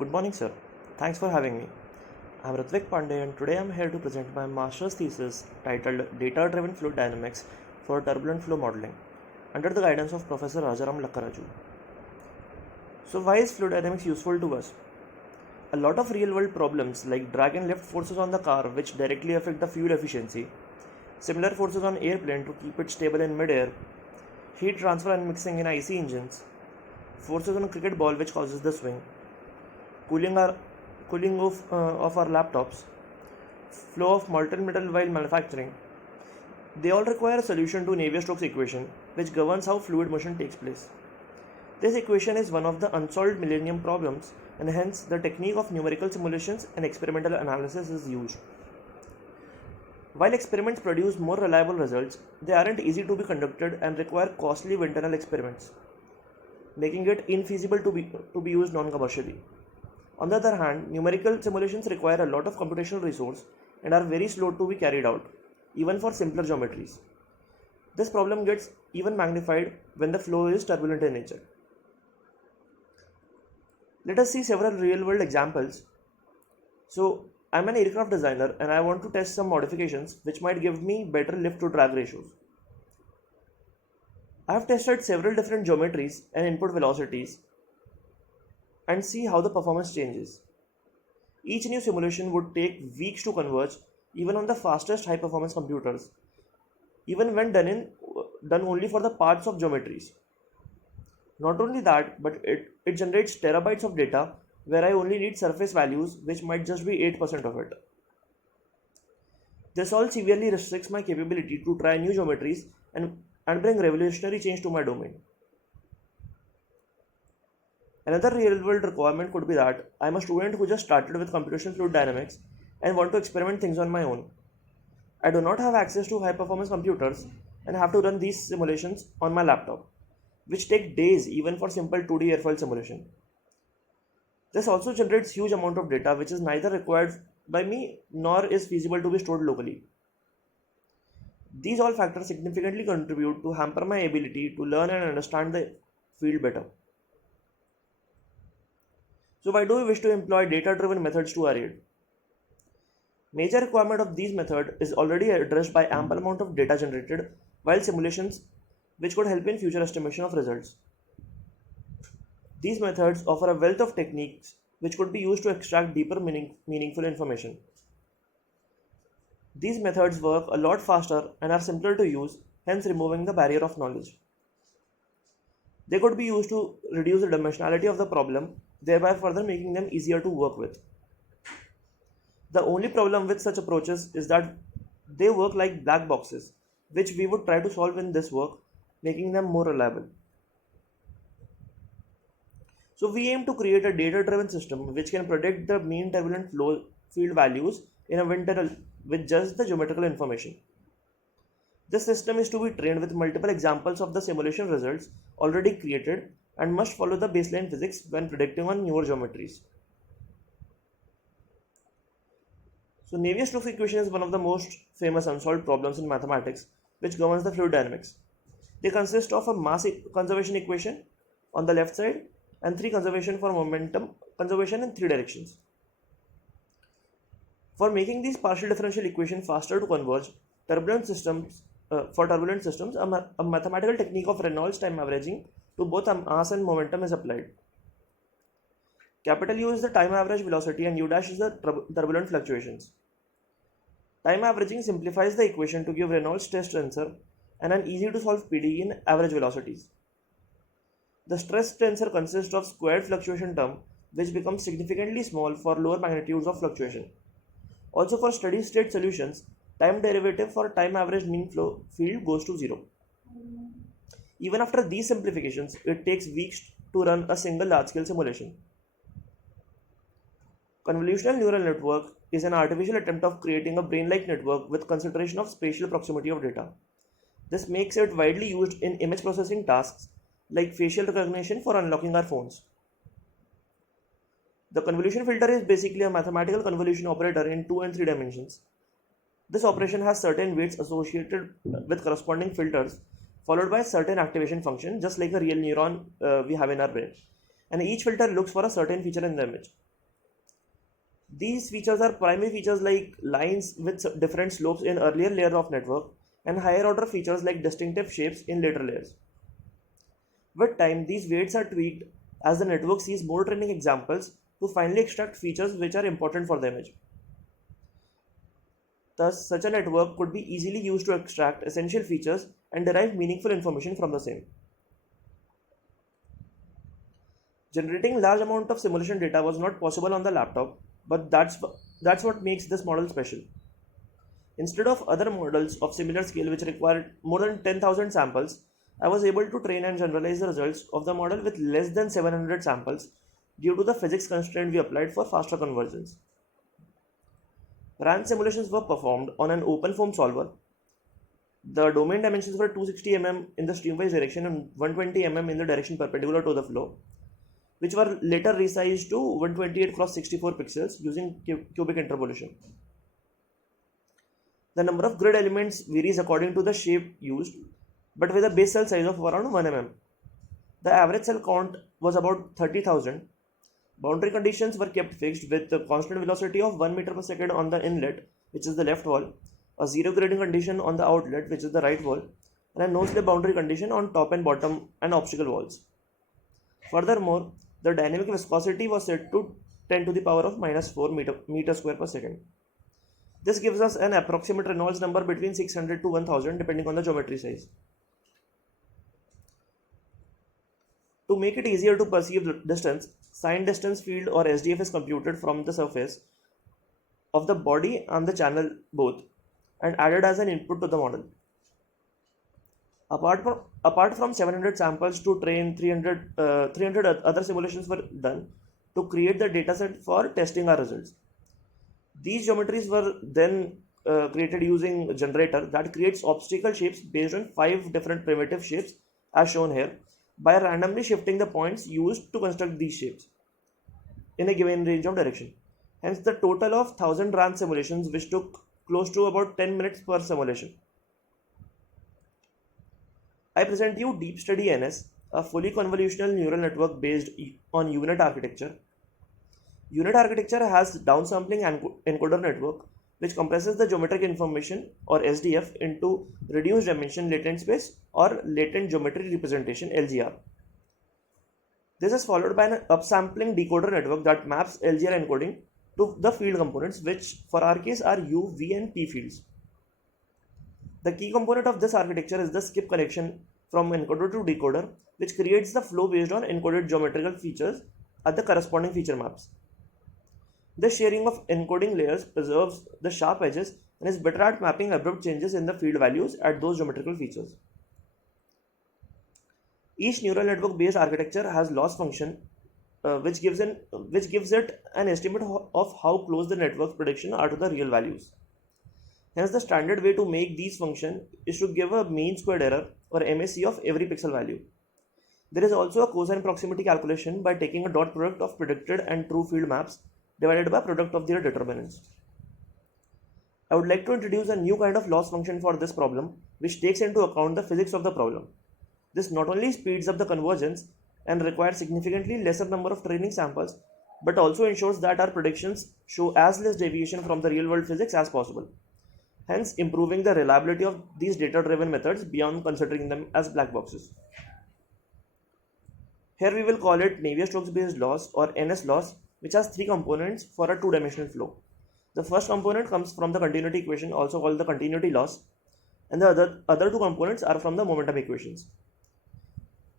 Good morning, sir. Thanks for having me. I'm Ritvik Pandey, and today I'm here to present my master's thesis titled Data Driven Fluid Dynamics for Turbulent Flow Modeling under the guidance of Professor Rajaram Lakkaraju. So, why is fluid dynamics useful to us? A lot of real world problems like drag and lift forces on the car, which directly affect the fuel efficiency, similar forces on airplane to keep it stable in midair, heat transfer and mixing in IC engines, forces on a cricket ball, which causes the swing, cooling our cooling of our laptops, flow of molten metal while manufacturing. They all require a solution to Navier-Stokes equation, which governs how fluid motion takes place. This equation is one of the unsolved millennium problems, and hence the technique of numerical simulations and experimental analysis is used. While experiments produce more reliable results, they aren't easy to be conducted and require costly internal experiments, making it infeasible to be used non-commercially. On the other hand, numerical simulations require a lot of computational resource and are very slow to be carried out, even for simpler geometries. This problem gets even magnified when the flow is turbulent in nature. Let us see several real world examples. So, I'm an aircraft designer and I want to test some modifications which might give me better lift to drag ratios. I have tested several different geometries and input velocities and see how the performance changes. Each new simulation would take weeks to converge, even on the fastest high performance computers, even when done only for the parts of geometries. Not only that, but it generates terabytes of data where I only need surface values, which might just be 8% of it. This all severely restricts my capability to try new geometries and bring revolutionary change to my domain. Another real world requirement could be that I'm a student who just started with computational fluid dynamics and want to experiment things on my own. I do not have access to high performance computers and have to run these simulations on my laptop, which take days even for simple 2D airfoil simulation. This also generates huge amount of data which is neither required by me nor is feasible to be stored locally. These all factors significantly contribute to hamper my ability to learn and understand the field better. So why do we wish to employ data-driven methods to our aid? Major requirement of these method is already addressed by ample amount of data generated while simulations which could help in future estimation of results. These methods offer a wealth of techniques which could be used to extract deeper meaningful information. These methods work a lot faster and are simpler to use, hence removing the barrier of knowledge. They could be used to reduce the dimensionality of the problem, thereby further making them easier to work with. The only problem with such approaches is that they work like black boxes, which we would try to solve in this work, making them more reliable. So we aim to create a data-driven system which can predict the mean turbulent flow field values in a wind tunnel with just the geometrical information. This system is to be trained with multiple examples of the simulation results already created and must follow the baseline physics when predicting on newer geometries. So Navier-Stokes equation is one of the most famous unsolved problems in mathematics which governs the fluid dynamics. They consist of a mass conservation equation on the left side and three conservation for momentum conservation in three directions. For making these partial differential equations faster to converge, turbulent systems turbulent systems, a mathematical technique of Reynolds time averaging to both mass and momentum is applied. Capital U is the time average velocity and U dash is the turbulent fluctuations. Time averaging simplifies the equation to give Reynolds test tensor and an easy to solve PDE in average velocities. The stress tensor consists of squared fluctuation term which becomes significantly small for lower magnitudes of fluctuation. Also for steady state solutions, time derivative for time average mean flow field goes to 0. Even after these simplifications, it takes weeks to run a single large scale simulation. Convolutional neural network is an artificial attempt of creating a brain-like network with consideration of spatial proximity of data. This makes it widely used in image processing tasks like facial recognition for unlocking our phones. The convolution filter is basically a mathematical convolution operator in 2 and 3 dimensions. This operation has certain weights associated with corresponding filters, followed by certain activation function, just like a real neuron we have in our brain. And each filter looks for a certain feature in the image. These features are primary features like lines with different slopes in earlier layer of network and higher order features like distinctive shapes in later layers. With time, these weights are tweaked as the network sees more training examples to finally extract features which are important for the image. Thus, such a network could be easily used to extract essential features and derive meaningful information from the same. Generating large amount of simulation data was not possible on the laptop, but that's what makes this model special. Instead of other models of similar scale which required more than 10,000 samples, I was able to train and generalize the results of the model with less than 700 samples due to the physics constraint we applied for faster conversions. RAN simulations were performed on an OpenFOAM solver. The domain dimensions were 260 mm in the streamwise direction and 120 mm in the direction perpendicular to the flow, which were later resized to 128 cross 64 pixels using cubic interpolation. The number of grid elements varies according to the shape used, but with a base cell size of around 1 mm. The average cell count was about 30,000. Boundary conditions were kept fixed with the constant velocity of 1 meter per second on the inlet, which is the left wall, a zero grading condition on the outlet, which is the right wall, and a no slip boundary condition on top and bottom and obstacle walls. Furthermore, the dynamic viscosity was set to 10 to the power of minus 4 meter square per second. This gives us an approximate Reynolds number between 600 to 1000 depending on the geometry size. To make it easier to perceive the distance, signed distance field or SDF is computed from the surface of the body and the channel both and added as an input to the model. Apart from 700 samples to train 300 other simulations were done to create the dataset for testing our results. These geometries were then created using a generator that creates obstacle shapes based on 5 different primitive shapes as shown here by randomly shifting the points used to construct these shapes in a given range of direction. Hence the total of 1000 RAN simulations which took close to about 10 minutes per simulation. I present you Deep Study NS, a fully convolutional neural network based on UNet architecture. UNet architecture has downsampling encoder network which compresses the geometric information or SDF into reduced dimension latent space or latent geometry representation LGR. This is followed by an upsampling decoder network that maps LGR encoding to the field components, which for our case are U, V and P fields. The key component of this architecture is the skip connection from encoder to decoder, which creates the flow based on encoded geometrical features at the corresponding feature maps. This sharing of encoding layers preserves the sharp edges and is better at mapping abrupt changes in the field values at those geometrical features. Each neural network based architecture has loss function which gives it an estimate of how close the network's prediction are to the real values. Hence, the standard way to make these function is to give a mean squared error or MSE of every pixel value. There is also a cosine proximity calculation by taking a dot product of predicted and true field maps divided by product of their determinants. I would like to introduce a new kind of loss function for this problem which takes into account the physics of the problem. This not only speeds up the convergence and requires significantly lesser number of training samples, but also ensures that our predictions show as less deviation from the real world physics as possible, hence improving the reliability of these data-driven methods beyond considering them as black boxes. Here we will call it Navier-Stokes based loss or NS loss, which has 3 components for a 2-dimensional flow. The first component comes from the continuity equation, also called the continuity loss, and the other 2 components are from the momentum equations.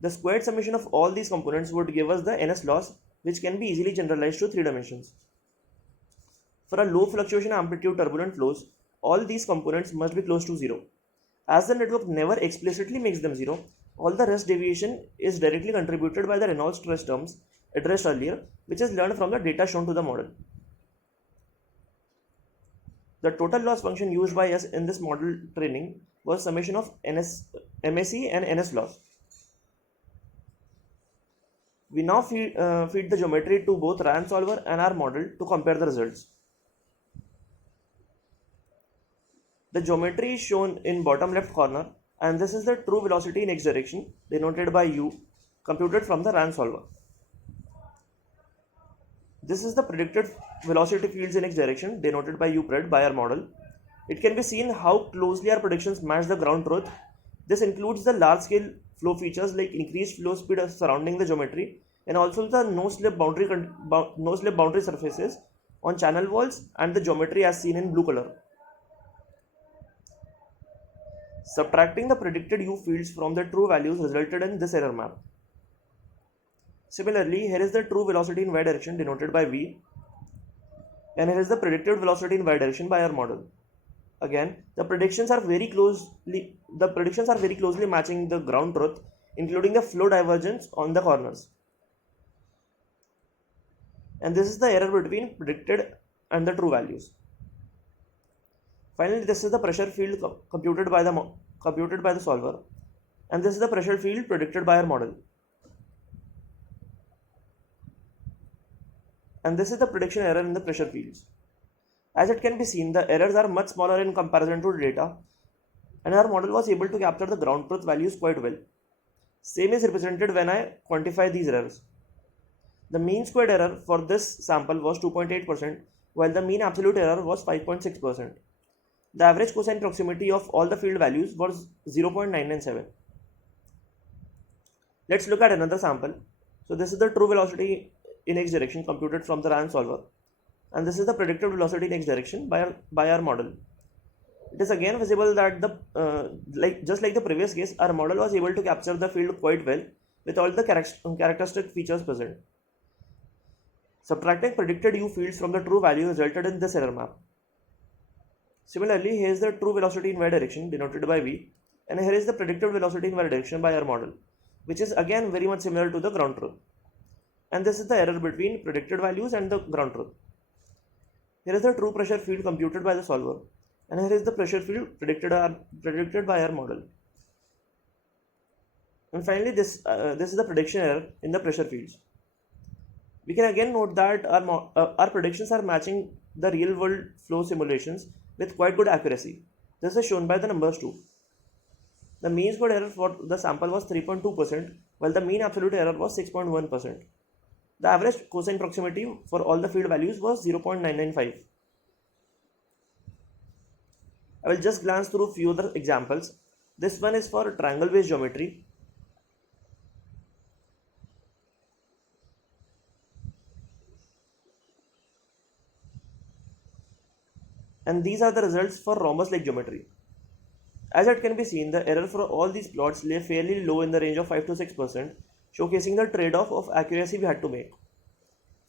The squared summation of all these components would give us the NS loss, which can be easily generalized to 3 dimensions. For a low fluctuation amplitude turbulent flows, all these components must be close to 0. As the network never explicitly makes them 0, all the rest deviation is directly contributed by the Reynolds stress terms addressed earlier, which is learned from the data shown to the model. The total loss function used by us in this model training was summation of MSE and NS loss. We now feed the geometry to both RAN solver and our model to compare the results. The geometry is shown in bottom left corner, and this is the true velocity in x direction denoted by u computed from the RAN solver. This is the predicted velocity fields in x direction denoted by upred by our model. It can be seen how closely our predictions match the ground truth. This includes the large scale flow features like increased flow speed surrounding the geometry and also the no slip boundary surfaces on channel walls and the geometry as seen in blue color. Subtracting the predicted U fields from the true values resulted in this error map. Similarly, here is the true velocity in y direction denoted by V, and here is the predicted velocity in y direction by our model. Again, the predictions are very closely matching the ground truth, including the flow divergence on the corners. And this is the error between predicted and the true values. Finally, this is the pressure field computed by the solver, and this is the pressure field predicted by our model. And this is the prediction error in the pressure fields. As it can be seen, the errors are much smaller in comparison to the data, and our model was able to capture the ground truth values quite well. Same is represented when I quantify these errors. The mean squared error for this sample was 2.8%, while the mean absolute error was 5.6%. The average cosine proximity of all the field values was 0.997. Let's look at another sample. So this is the true velocity in x direction computed from the RAN solver, and this is the predicted velocity in x direction by our model. It is again visible that just like the previous case, our model was able to capture the field quite well with all the characteristic features present. Subtracting predicted U fields from the true value resulted in this error map. Similarly, here is the true velocity in y direction denoted by V, and here is the predicted velocity in y direction by our model, which is again very much similar to the ground truth. And this is the error between predicted values and the ground truth. Here is the true pressure field computed by the solver, and here is the pressure field predicted by our model. And finally, this is the prediction error in the pressure fields. We can again note that our predictions are matching the real world flow simulations with quite good accuracy. This is shown by the numbers too. The mean squared error for the sample was 3.2%, while the mean absolute error was 6.1%. The average cosine proximity for all the field values was 0.995. I will just glance through a few other examples. This one is for triangle based geometry. And these are the results for rhombus like geometry. As it can be seen, the error for all these plots lay fairly low in the range of 5 to 6%, showcasing the trade-off of accuracy we had to make.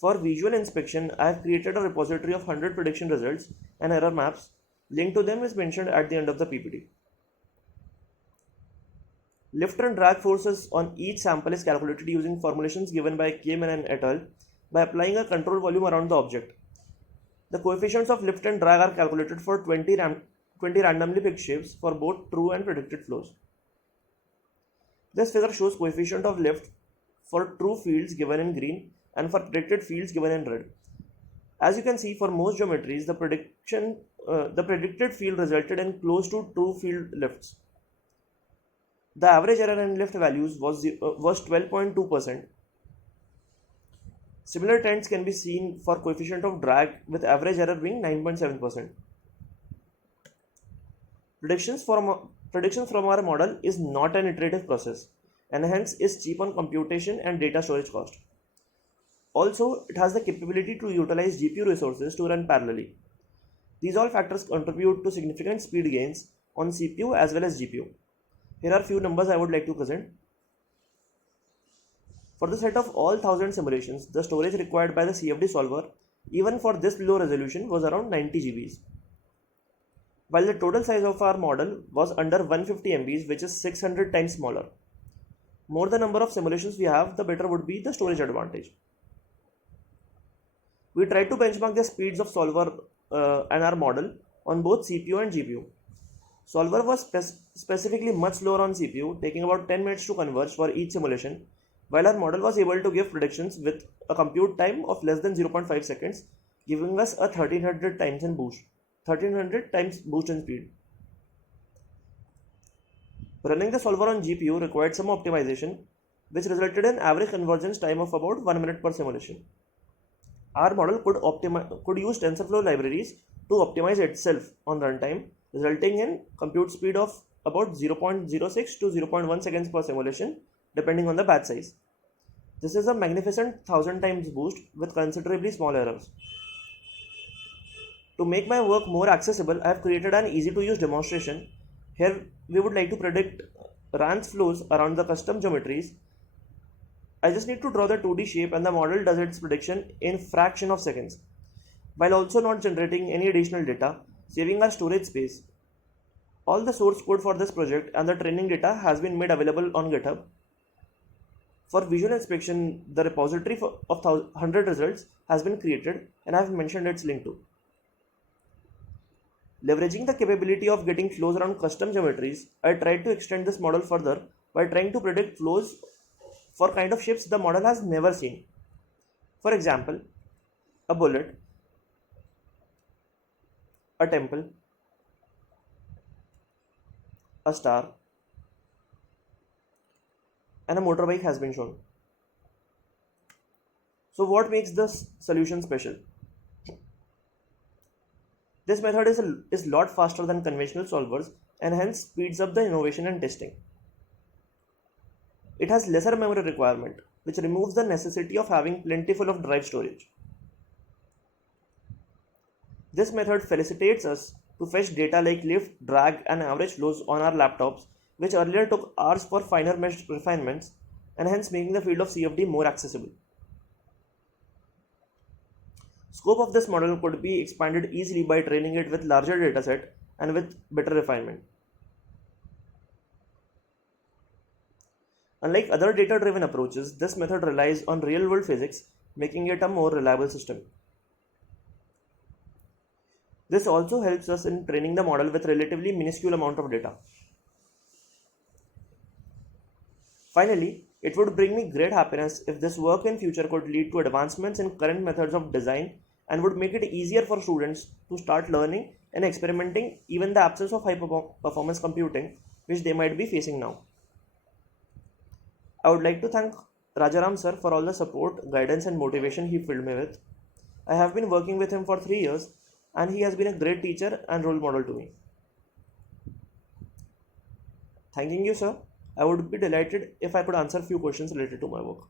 For visual inspection, I have created a repository of 100 prediction results and error maps. Link to them is mentioned at the end of the PPT. Lift and drag forces on each sample is calculated using formulations given by Kamen and et al. By applying a control volume around the object. The coefficients of lift and drag are calculated for 20 randomly picked shapes for both true and predicted flows. This figure shows coefficient of lift for true fields given in green and for predicted fields given in red. As you can see, for most geometries, the predicted field resulted in close to true field lifts. The average error in lift values was 12.2%. Similar trends can be seen for coefficient of drag, with average error being 9.7%. Predictions from our model is not an iterative process, and hence is cheap on computation and data storage cost. Also, it has the capability to utilize GPU resources to run parallelly. These all factors contribute to significant speed gains on CPU as well as GPU. Here are few numbers I would like to present. For the set of all 1000 simulations, the storage required by the CFD solver, even for this low resolution, was around 90 GBs. While the total size of our model was under 150 MBs, which is 600 times smaller. More the number of simulations we have, the better would be the storage advantage. We tried to benchmark the speeds of solver and our model on both CPU and GPU. Solver was specifically much slower on CPU, taking about 10 minutes to converge for each simulation, while our model was able to give predictions with a compute time of less than 0.5 seconds, giving us a 1300 times boost in speed. Running the solver on GPU required some optimization, which resulted in average convergence time of about 1 minute per simulation. our model could use TensorFlow libraries to optimize itself on runtime, resulting in compute speed of about 0.06 to 0.1 seconds per simulation, depending on the batch size. This is a magnificent 1000 times boost with considerably small errors. To make my work more accessible, I have created an easy to use demonstration. Here we would like to predict Ran's flows around the custom geometries. I just need to draw the 2D shape and the model does its prediction in fraction of seconds, while also not generating any additional data, saving our storage space. All the source code for this project and the training data has been made available on GitHub. For visual inspection, the repository of 100 results has been created and I have mentioned its link too. Leveraging the capability of getting flows around custom geometries, I tried to extend this model further by trying to predict flows for kind of shapes the model has never seen. For example, a bullet, a temple, a star, and a motorbike has been shown. So what makes this solution special? This method is a lot faster than conventional solvers and hence speeds up the innovation and testing. It has lesser memory requirement, which removes the necessity of having plentiful of drive storage. This method facilitates us to fetch data like lift, drag, and average flows on our laptops, which earlier took hours for finer mesh refinements, and hence making the field of CFD more accessible. Scope of this model could be expanded easily by training it with larger dataset and with better refinement. Unlike other data-driven approaches, this method relies on real-world physics, making it a more reliable system. This also helps us in training the model with relatively minuscule amount of data. Finally, it would bring me great happiness if this work in future could lead to advancements in current methods of design and would make it easier for students to start learning and experimenting even in the absence of high performance computing which they might be facing now. I would like to thank Rajaram sir for all the support, guidance and motivation he filled me with. I have been working with him for 3 years and he has been a great teacher and role model to me. Thanking you sir. I would be delighted if I could answer few questions related to my work.